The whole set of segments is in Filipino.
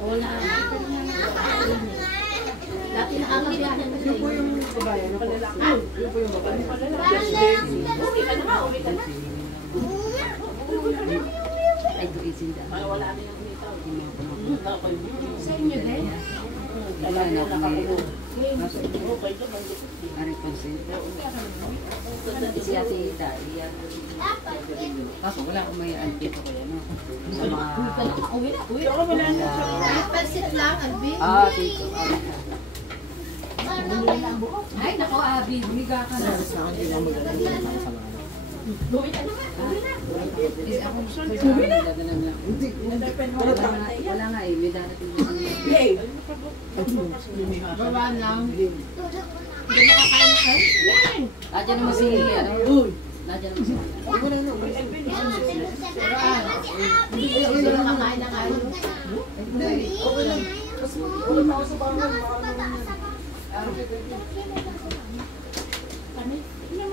Wala. Dati nakakabiyahe na siya. Yun po yung babae. Yun po yung babae. Uwi ka na. Ay, doisin dyan. Wala na yung umitaw. Sa inyo din? Wala na ako ngayon. Ari pansin. Si Ate Ita. Kaso wala akong may antik ako yan. Sa mga... Uwi na. Kahit pansit lang, Albi. Tito. Ay, nako, Abi. Bumiga ka na. Uwi ka naman. Uwi na? Wala nga eh. May darating na. Baba lang. Hindi makakain ka? Nadyan naman si... Nadyan naman si... Hindi makakain ng ano.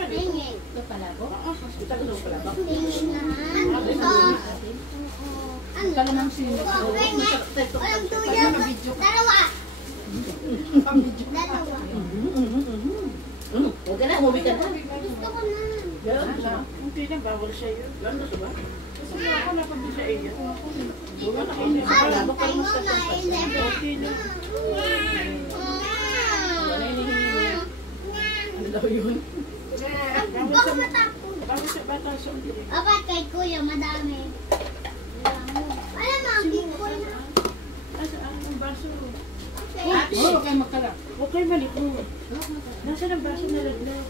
Ito pala po? Kala ng sino. Huwag ka na, umuwi ka na. Hindi na, bawal siya yun. Ganda siya ba? Kasi ako napagod sa iyo. Ano daw yun? Bakit siya bata siya? Dapat kay Kuya, madami. Alam mo, ang kuya na. Ang baso. Huwag kayo magkala. Huwag kayo malikot. Nasaan ang baso na laglag?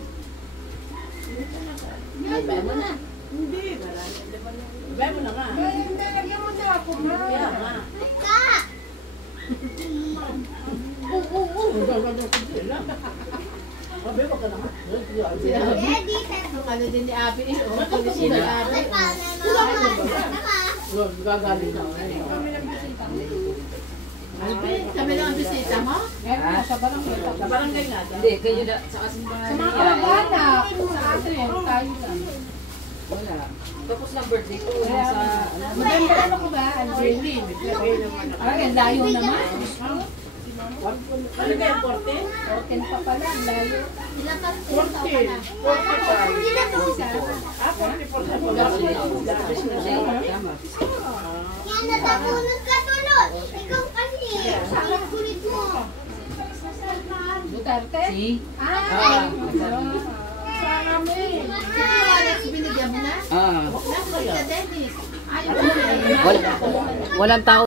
Ibay mo na. Hindi. Ibay mo na nga. Hindi, lagyan mo na ako. Kaya nga. Ka! Sabi, wag ka na nga. Ready, set. Ano din ni Abi eh. O, polisi ni Abi. Gagaling na. Albi, kami lang ang bisita mo? Sa barangay nga. Hindi, kayo na sa kasimbahan. Sa mga kamag-anak, sa atin, tayo lang. Wala. Tapos ng birthday ko. Sa... Maganda ano ko ba, Albi? Ay, ang layo naman. Ano kaya, 14? 14 pa pala, ang layo. 14. 45. Hindi na to. 44 na po. Tama. Yan, natapunod ka tulot. Ikaw kasi, ang kulit mo. Duterte? Si? Sa kami. Sino Alex binigyan mo na? Ah. Nasa si Dennis. Ayaw Walang tao.